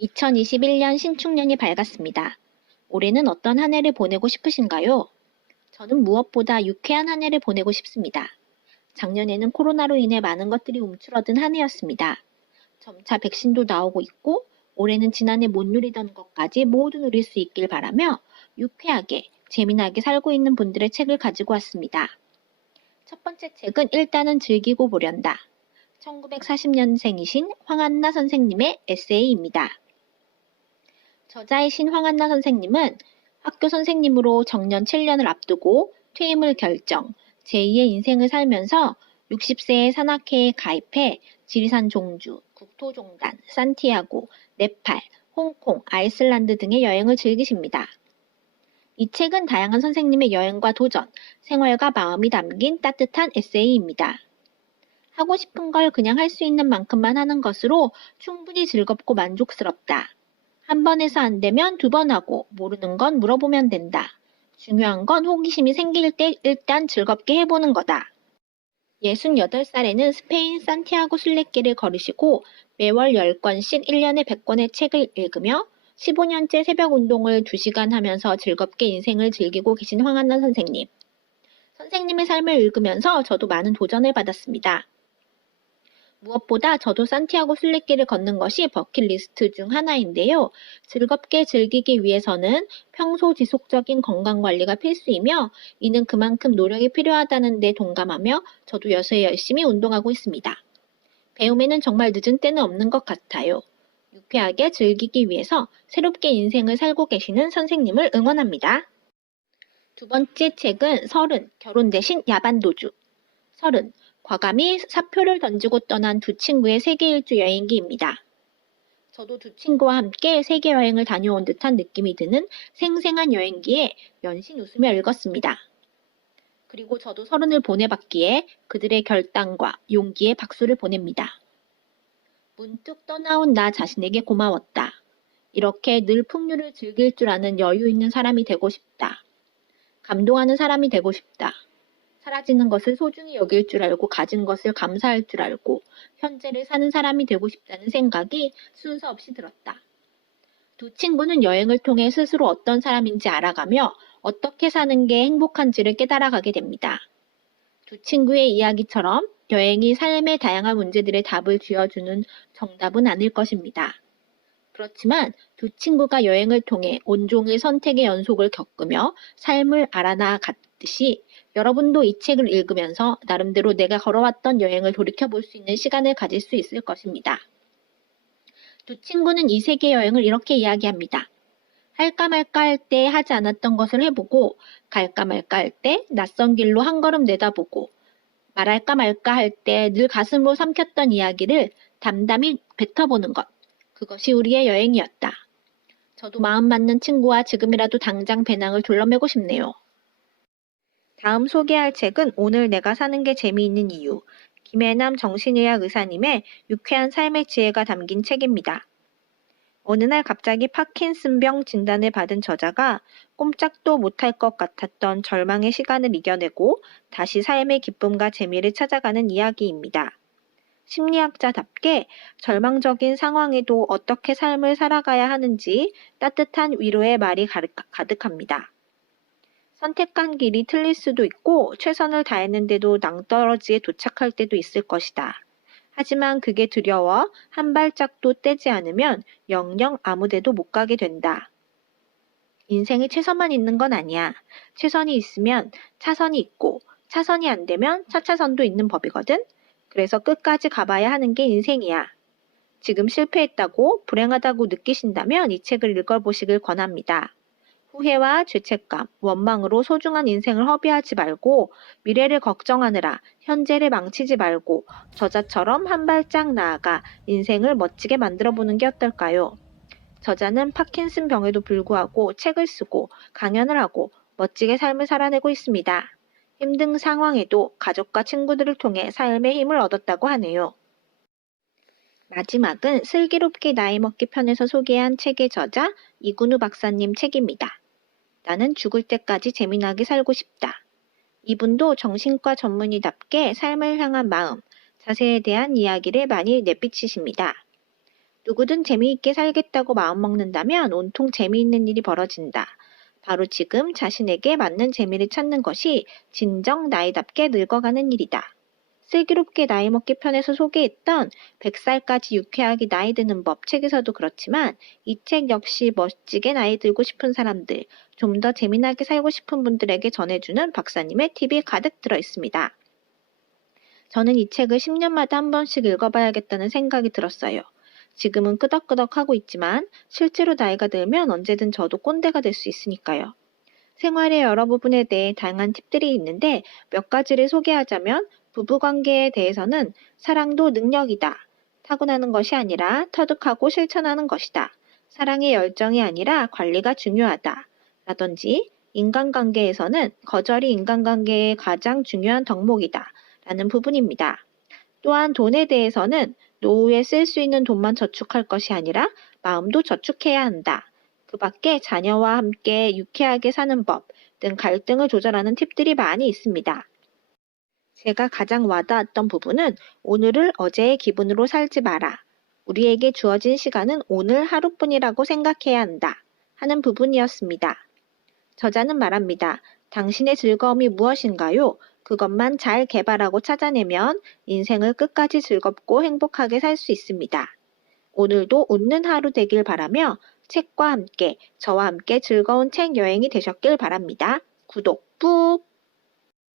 2021년 신축년이 밝았습니다. 올해는 어떤 한 해를 보내고 싶으신가요? 저는 무엇보다 유쾌한 한 해를 보내고 싶습니다. 작년에는 코로나로 인해 많은 것들이 움츠러든 한 해였습니다. 점차 백신도 나오고 있고 올해는 지난해 못 누리던 것까지 모두 누릴 수 있길 바라며 유쾌하게 재미나게 살고 있는 분들의 책을 가지고 왔습니다. 첫 번째 책은 일단은 즐기고 보련다. 1940년생이신 황한나 선생님의 에세이입니다. 저자이신 황한나 선생님은 학교 선생님으로 정년 7년을 앞두고 퇴임을 결정, 제2의 인생을 살면서 60세에 산악회에 가입해 지리산 종주, 국토종단, 산티아고, 네팔, 홍콩, 아이슬란드 등의 여행을 즐기십니다. 이 책은 다양한 선생님의 여행과 도전, 생활과 마음이 담긴 따뜻한 에세이입니다. 하고 싶은 걸 그냥 할 수 있는 만큼만 하는 것으로 충분히 즐겁고 만족스럽다. 한 번 해서 안 되면 두 번 하고 모르는 건 물어보면 된다. 중요한 건 호기심이 생길 때 일단 즐겁게 해보는 거다. 68살에는 스페인 산티아고 순례길을 걸으시고 매월 10권씩 1년에 100권의 책을 읽으며 15년째 새벽 운동을 2시간 하면서 즐겁게 인생을 즐기고 계신 황한나 선생님. 선생님의 삶을 읽으면서 저도 많은 도전을 받았습니다. 무엇보다 저도 산티아고 순례길을 걷는 것이 버킷리스트 중 하나인데요. 즐겁게 즐기기 위해서는 평소 지속적인 건강관리가 필수이며 이는 그만큼 노력이 필요하다는 데 동감하며 저도 요새 열심히 운동하고 있습니다. 배움에는 정말 늦은 때는 없는 것 같아요. 유쾌하게 즐기기 위해서 새롭게 인생을 살고 계시는 선생님을 응원합니다. 두 번째 책은 30, 결혼 대신 야반도주. 30, 과감히 사표를 던지고 떠난 두 친구의 세계 일주 여행기입니다. 저도 두 친구와 함께 세계 여행을 다녀온 듯한 느낌이 드는 생생한 여행기에 연신 웃으며 읽었습니다. 그리고 저도 30을 보내봤기에 그들의 결단과 용기에 박수를 보냅니다. 문득 떠나온 나 자신에게 고마웠다. 이렇게 늘 풍류를 즐길 줄 아는 여유 있는 사람이 되고 싶다. 감동하는 사람이 되고 싶다. 사라지는 것을 소중히 여길 줄 알고 가진 것을 감사할 줄 알고 현재를 사는 사람이 되고 싶다는 생각이 순서 없이 들었다. 두 친구는 여행을 통해 스스로 어떤 사람인지 알아가며 어떻게 사는 게 행복한지를 깨달아가게 됩니다. 두 친구의 이야기처럼 여행이 삶의 다양한 문제들의 답을 쥐어주는 정답은 아닐 것입니다. 그렇지만 두 친구가 여행을 통해 온종일 선택의 연속을 겪으며 삶을 알아나갔듯이 여러분도 이 책을 읽으면서 나름대로 내가 걸어왔던 여행을 돌이켜볼 수 있는 시간을 가질 수 있을 것입니다. 두 친구는 이 세계 여행을 이렇게 이야기합니다. 할까 말까 할 때 하지 않았던 것을 해보고 갈까 말까 할 때 낯선 길로 한 걸음 내다보고 말할까 말까 할 때 늘 가슴으로 삼켰던 이야기를 담담히 뱉어보는 것. 그것이 우리의 여행이었다. 저도 마음 맞는 친구와 지금이라도 당장 배낭을 둘러매고 싶네요. 다음 소개할 책은 오늘 내가 사는 게 재미있는 이유, 김혜남 정신의학 의사님의 유쾌한 삶의 지혜가 담긴 책입니다. 어느 날 갑자기 파킨슨병 진단을 받은 저자가 꼼짝도 못할 것 같았던 절망의 시간을 이겨내고 다시 삶의 기쁨과 재미를 찾아가는 이야기입니다. 심리학자답게 절망적인 상황에도 어떻게 삶을 살아가야 하는지 따뜻한 위로의 말이 가득합니다. 선택한 길이 틀릴 수도 있고 최선을 다했는데도 낭떠러지에 도착할 때도 있을 것이다. 하지만 그게 두려워 한 발짝도 떼지 않으면 영영 아무데도 못 가게 된다. 인생에 최선만 있는 건 아니야. 최선이 있으면 차선이 있고 차선이 안 되면 차차선도 있는 법이거든. 그래서 끝까지 가봐야 하는 게 인생이야. 지금 실패했다고 불행하다고 느끼신다면 이 책을 읽어보시길 권합니다. 후회와 죄책감, 원망으로 소중한 인생을 허비하지 말고 미래를 걱정하느라 현재를 망치지 말고 저자처럼 한 발짝 나아가 인생을 멋지게 만들어보는 게 어떨까요? 저자는 파킨슨 병에도 불구하고 책을 쓰고 강연을 하고 멋지게 삶을 살아내고 있습니다. 힘든 상황에도 가족과 친구들을 통해 삶의 힘을 얻었다고 하네요. 마지막은 슬기롭게 나이 먹기 편에서 소개한 책의 저자 이근우 박사님 책입니다. 나는 죽을 때까지 재미나게 살고 싶다. 이분도 정신과 전문의답게 삶을 향한 마음, 자세에 대한 이야기를 많이 내비치십니다. 누구든 재미있게 살겠다고 마음먹는다면 온통 재미있는 일이 벌어진다. 바로 지금 자신에게 맞는 재미를 찾는 것이 진정 나이답게 늙어가는 일이다. 슬기롭게 나이 먹기 편에서 소개했던 100살까지 유쾌하게 나이 드는 법 책에서도 그렇지만 이 책 역시 멋지게 나이 들고 싶은 사람들, 좀 더 재미나게 살고 싶은 분들에게 전해주는 박사님의 팁이 가득 들어 있습니다. 저는 이 책을 10년마다 한 번씩 읽어봐야겠다는 생각이 들었어요. 지금은 끄덕끄덕하고 있지만 실제로 나이가 들면 언제든 저도 꼰대가 될 수 있으니까요. 생활의 여러 부분에 대해 다양한 팁들이 있는데 몇 가지를 소개하자면 부부관계에 대해서는 사랑도 능력이다. 타고나는 것이 아니라 터득하고 실천하는 것이다. 사랑의 열정이 아니라 관리가 중요하다. 라든지 인간관계에서는 거절이 인간관계의 가장 중요한 덕목이다. 라는 부분입니다. 또한 돈에 대해서는 노후에 쓸 수 있는 돈만 저축할 것이 아니라 마음도 저축해야 한다. 그 밖에 자녀와 함께 유쾌하게 사는 법 등 갈등을 조절하는 팁들이 많이 있습니다. 제가 가장 와닿았던 부분은 오늘을 어제의 기분으로 살지 마라. 우리에게 주어진 시간은 오늘 하루뿐이라고 생각해야 한다. 하는 부분이었습니다. 저자는 말합니다. 당신의 즐거움이 무엇인가요? 그것만 잘 개발하고 찾아내면 인생을 끝까지 즐겁고 행복하게 살 수 있습니다. 오늘도 웃는 하루 되길 바라며 책과 함께 저와 함께 즐거운 책 여행이 되셨길 바랍니다. 구독 꾹!